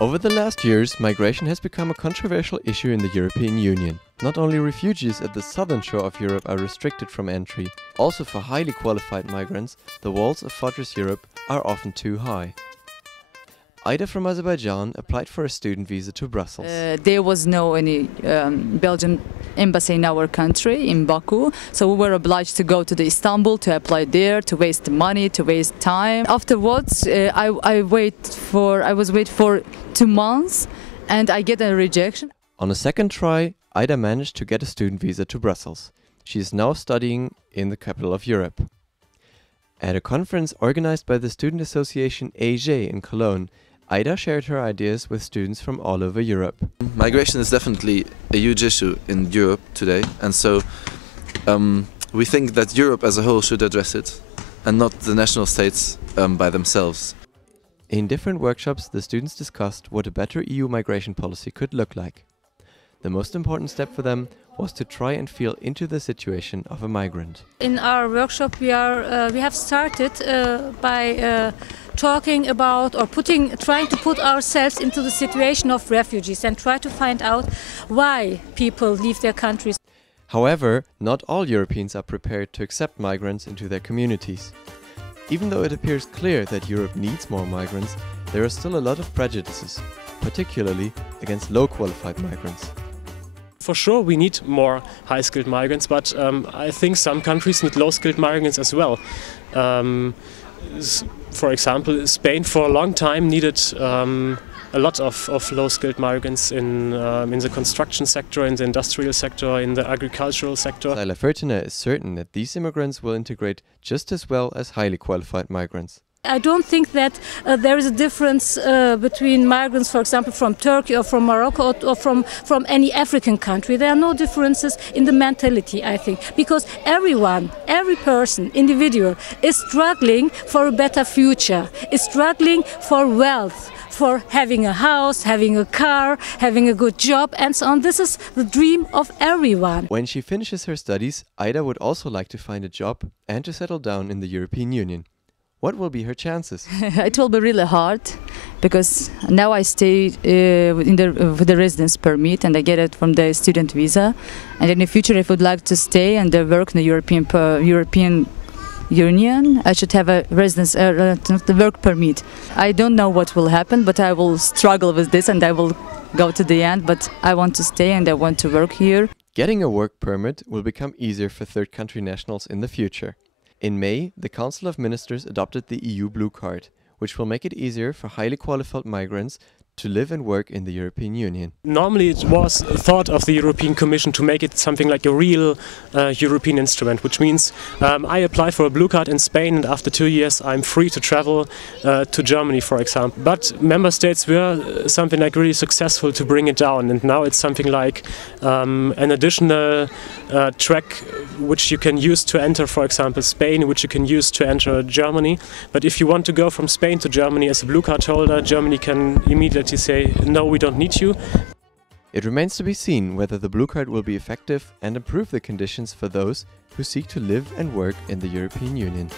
Over the last years, migration has become a controversial issue in the European Union. Not only refugees at the southern shore of Europe are restricted from entry, also for highly qualified migrants, the walls of Fortress Europe are often too high. Ida from Azerbaijan applied for a student visa to Brussels. There was no any Belgian embassy in our country, in Baku, so we were obliged to go to the Istanbul to apply there, to waste money, to waste time. Afterwards, I was wait for 2 months, and I get a rejection. On a second try, Ida managed to get a student visa to Brussels. She is now studying in the capital of Europe. At a conference organized by the student association AG in Cologne, Ida shared her ideas with students from all over Europe. Migration is definitely a huge issue in Europe today, and so we think that Europe as a whole should address it, and not the national states by themselves. In different workshops, the students discussed what a better EU migration policy could look like. The most important step for them was to try and feel into the situation of a migrant. In our workshop we have started by talking about or trying to put ourselves into the situation of refugees and try to find out why people leave their countries. However, not all Europeans are prepared to accept migrants into their communities. Even though it appears clear that Europe needs more migrants, there are still a lot of prejudices, particularly against low-qualified migrants. For sure we need more high-skilled migrants, but I think some countries need low-skilled migrants as well. For example, Spain for a long time needed a lot of low-skilled migrants in the construction sector, in the industrial sector, in the agricultural sector. Sila Furtner is certain that these immigrants will integrate just as well as highly qualified migrants. I don't think that there is a difference between migrants, for example, from Turkey or from Morocco or from any African country. There are no differences in the mentality, I think, because everyone, every person, individual, is struggling for a better future, is struggling for wealth, for having a house, having a car, having a good job, and so on. This is the dream of everyone. When she finishes her studies, Ida would also like to find a job and to settle down in the European Union. What will be her chances? It will be really hard because now I stay with the residence permit and I get it from the student visa. And in the future, if I would like to stay and work in the European Union, I should have a residence, the work permit. I don't know what will happen, but I will struggle with this and I will go to the end. But I want to stay and I want to work here. Getting a work permit will become easier for third country nationals in the future. In May, the Council of Ministers adopted the EU Blue Card, which will make it easier for highly qualified migrants to live and work in the European Union. Normally it was thought of the European Commission to make it something like a real European instrument, which means I apply for a blue card in Spain and after 2 years I'm free to travel to Germany, for example. But member states were something like really successful to bring it down, and now it's something like an additional track which you can use to enter, for example, Spain, which you can use to enter Germany. But if you want to go from Spain to Germany as a blue card holder, Germany can immediately say, no, we don't need you. It remains to be seen whether the blue card will be effective and improve the conditions for those who seek to live and work in the European Union.